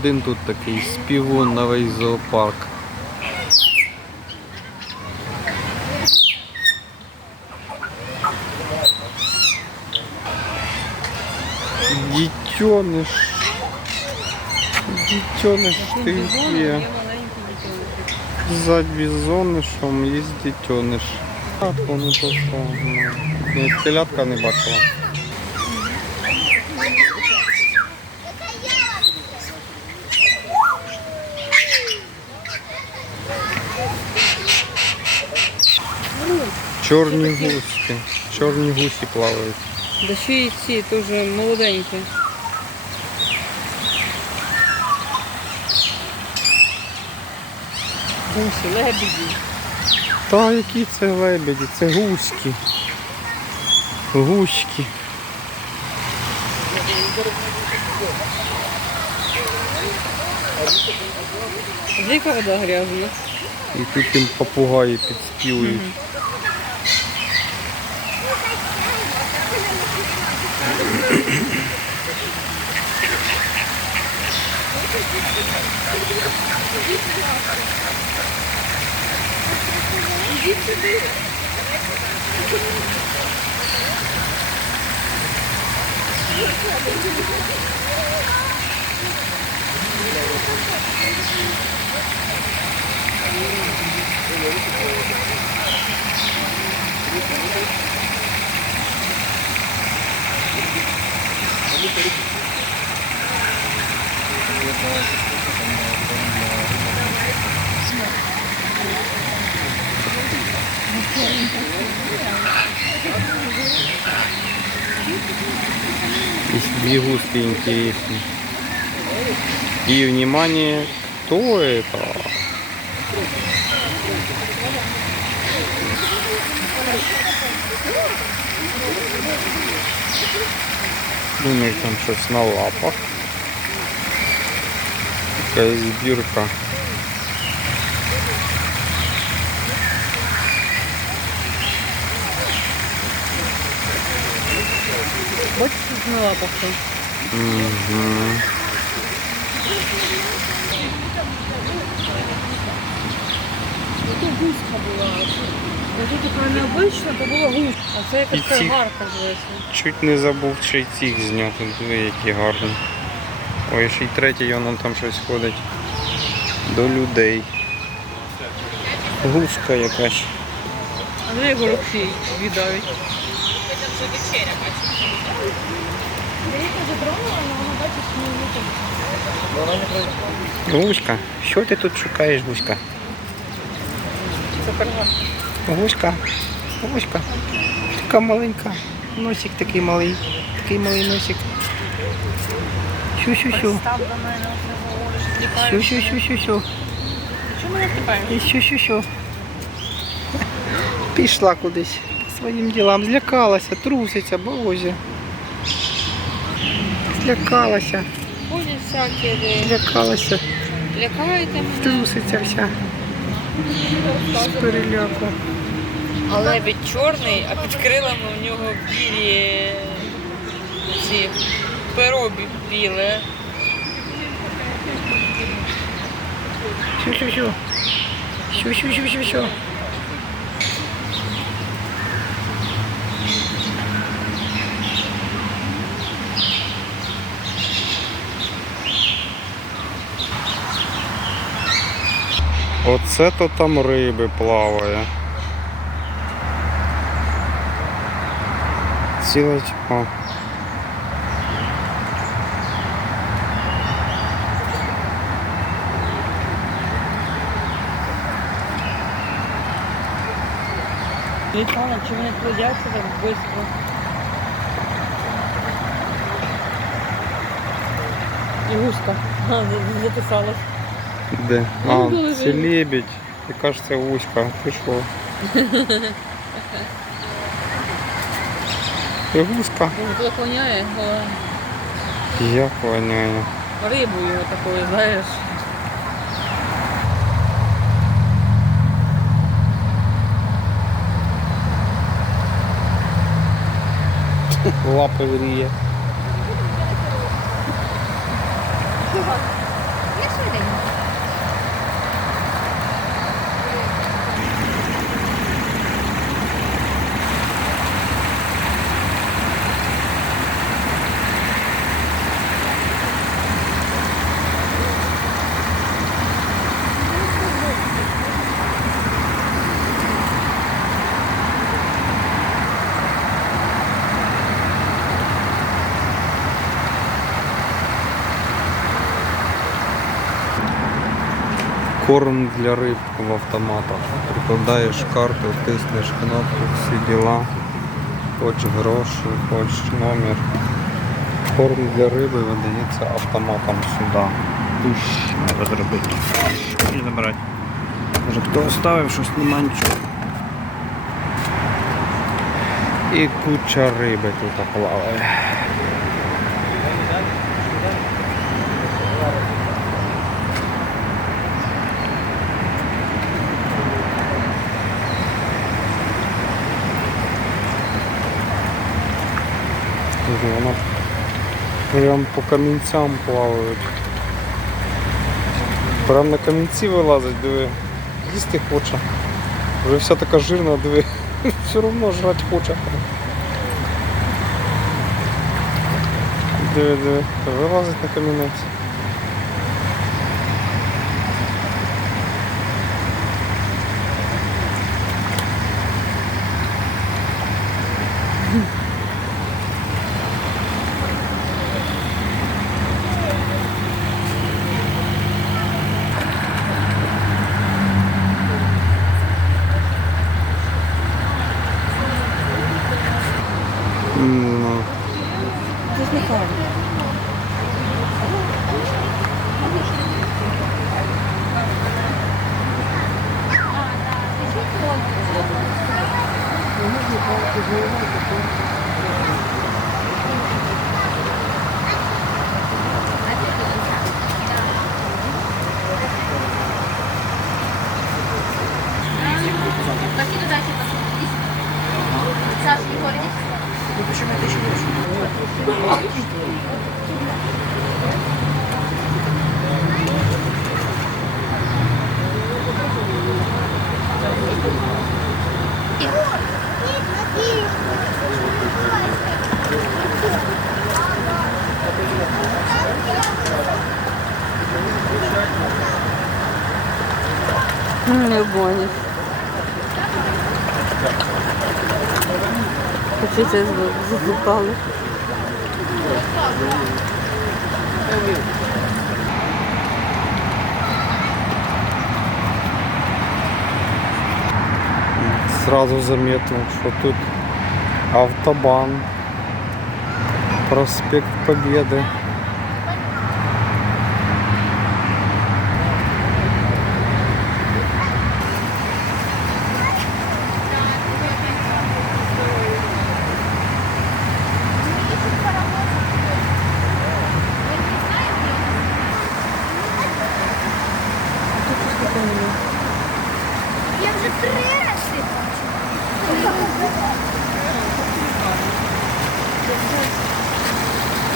Один тут такий співун на весь зоопарк. Дітьониш. Дітьониш ти є. За бізонишем є дітьониш. Так, вони пішов. Ні, телятка не бачила. Чорні гуски. Чорні гусі плавають. Да ще й ці теж молоденькі. Гусі, лебеді. Та які це лебеді, це гуськи. Гуськи. Яка вода грязна? І тут їм попугаї підспівують. Есть две гуски интересные. И внимание, кто это? У них там щось на лапах. Якась збірка. Тут на. Угу. Тут гуска була. Ось тут така необична, то була гуска. А це якась І ці- каргарка здається. Чуть не забув ще й цих зняти. Диви, які гарні. Ой, ще й третій воно там щось ходить. До людей. Гуска якась. А де його руки відають? Гуська, що ти тут шукаєш, Гуська? Гуська, Гуська. Така маленька. Носик такий малий. Такий малий носик. Втікаєш? І сю-сю-сю. Пішла кудись своїм ділам. Злякалася, труситься, бозі. Злякалася, Ходять всякі, де злякалася, лякаєте мене. труситься вся. З переляку. А лебідь чорний, а під крилами у нього білі ці перо біле. Сю-сю-сю. Сю-сю-сю-сю-сю. Оце то там риби плаває. Ціла тьма. Літала, чи вони плодяться так швидко. І гуска. Записалась. Де? А, це лебедь. Ти кажеться вузька. Ти що? Це гуска. Він клоняє, але Як воняє. рибу його такою, знаєш. Лапи гріє. всередині. Корм для риб в автоматах. Прикладаєш карту, тиснеш кнопку, всі діла. Хоч гроші, хоч номер. Корм для риби видається автоматом сюди. Пуш, треба зробити. І забрати. Може хто оставив щось нема нічого. І куча риби тут плаває. Слухай, Воно прям по камінцям плавають. Прям на камінці вилазить, диви. Їсти хоче. Вже вся така жирна, диви. Все одно жрати хоче. Диви, диви. Вилазить на камінець. Thank you. гонит. я сейчас закупала. Сразу заметил, что тут автобан, проспект Победы.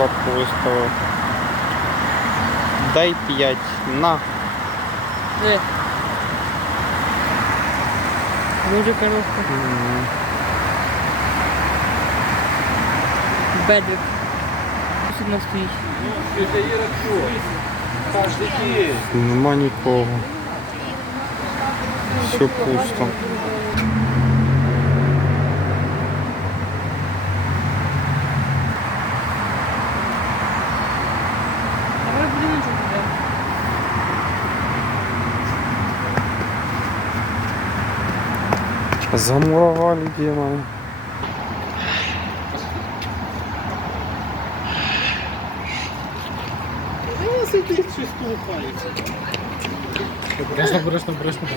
Лапу виставив. Дай п'ять. На. Де? Дуже коробка. М, Бедрик. Сильно стоїть. Нема нікого. Все пусто. Замуровали демоны. сидить, щось колупається. Обережно, обережно, обережно.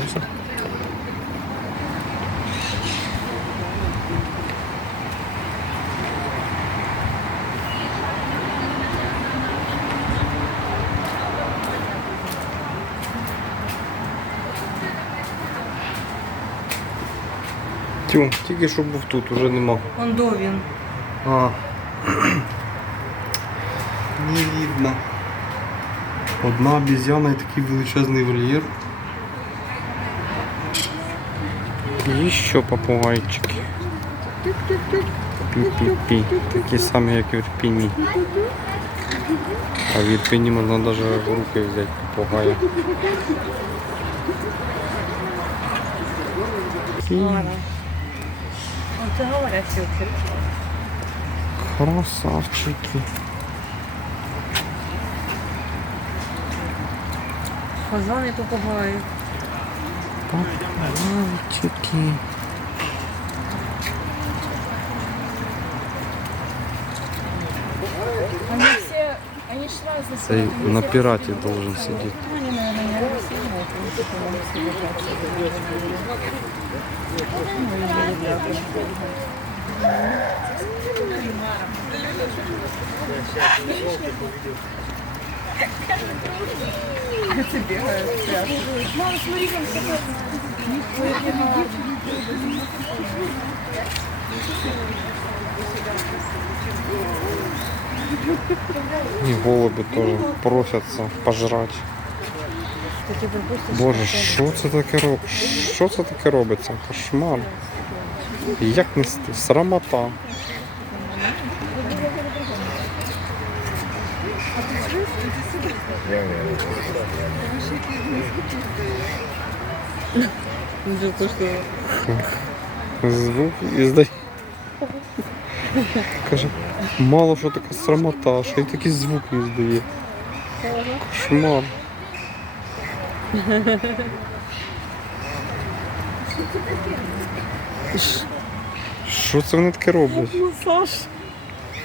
Тю, тільки що був тут, уже нема. Он до він. А. Не видно. Одна обезьяна і такий величезний вольєр. І ще попугайчики. Пі-пі-пі. Такі самі, як і в Ірпіні. А в Ірпіні можна навіть в руки взяти попугая. І Оце говорять сілки. Красавчики. Фазани попугаї. Попугайчики. Они все, они ж разные. Цей на піраті должен сидіти. Они, наверное, не разные. Мама, смотри, как І голуби теж просяться пожрати. Боже, що це таке робить? Що це таке робиться? Кошмар. Як нести? Срамота. Звук іздає. Каже, мало що така срамота, що й такі звуки іздає. Кошмар. Що це вони таке роблять? Масаж.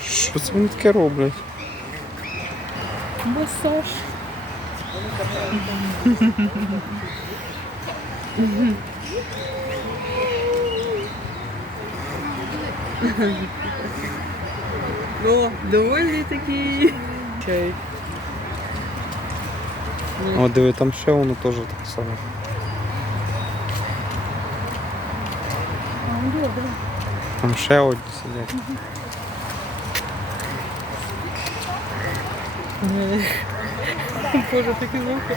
Що це вони таке роблять? Масаж. О, довольний такий. Чай. О, диви, там ще воно теж так само. Там ще одні сидять. Боже, такі звуки.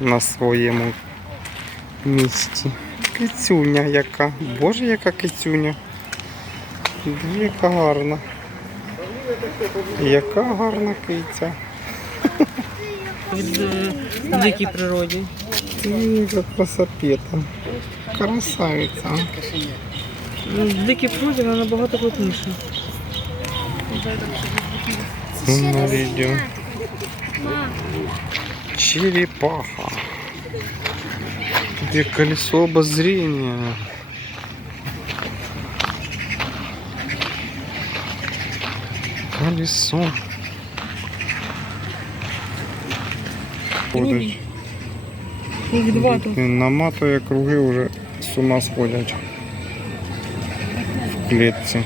на своєму місці. Кицюня яка. Боже, яка кицюня. Диви, яка гарна. Яка гарна киця. Від е, дикій природі. Яка красопета. Красавиця. В дикій природі вона набагато крупніша. На відео. Черепаха. Где колесо обозрения. Колесо. Ходить. Їх два тут. Наматує круги вже з ума сходять. В клітці.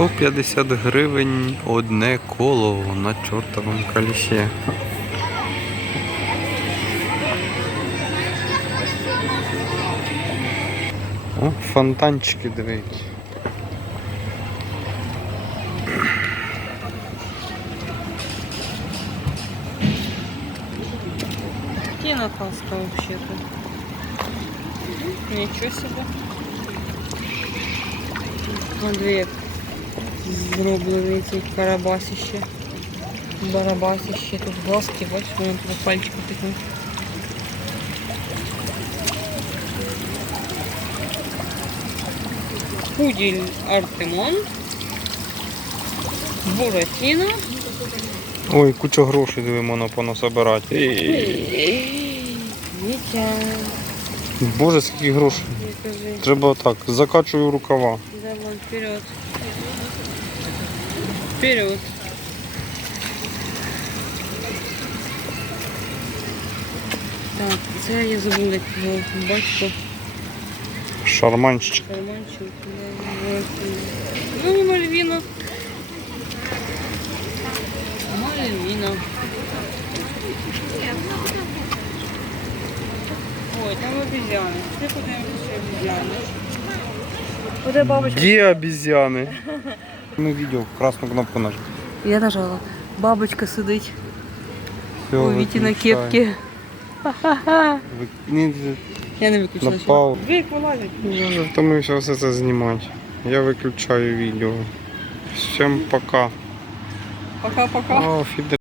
150 гривень одне коло на чортовому колісі. О, фонтанчики дивіться. Кинопаска вообще-то. Ничего себе. Ну, Смотри, это зроблені ці карабасище. Барабасище. Тут глазки, бачиш, воно тут пальчиком такі. Пудель Артемон. Буратино. Ой, куча грошей диви, можна понасобирати. Боже, скільки грошей. Треба так, закачую рукава. Давай, вперед. Вперед. Так, це я забула як його батько. Шарманщик. Карманчик. да. Ну, Мальвіна. Мальвіна. Ой, там обезьяны. Все подивимося, що обезьяни. Куди бабочка? Де обезьяни? Ми відео, красну кнопку нажми. Я нажала. Бабочка сидить Все, у Віті на виключай. кепці. Ви- Ні, Я не виключила. На ще. пау. Вік вилазить. Я вже втомився все це знімати. Я виключаю відео. Всім пока. Пока-пока. О, Фідер.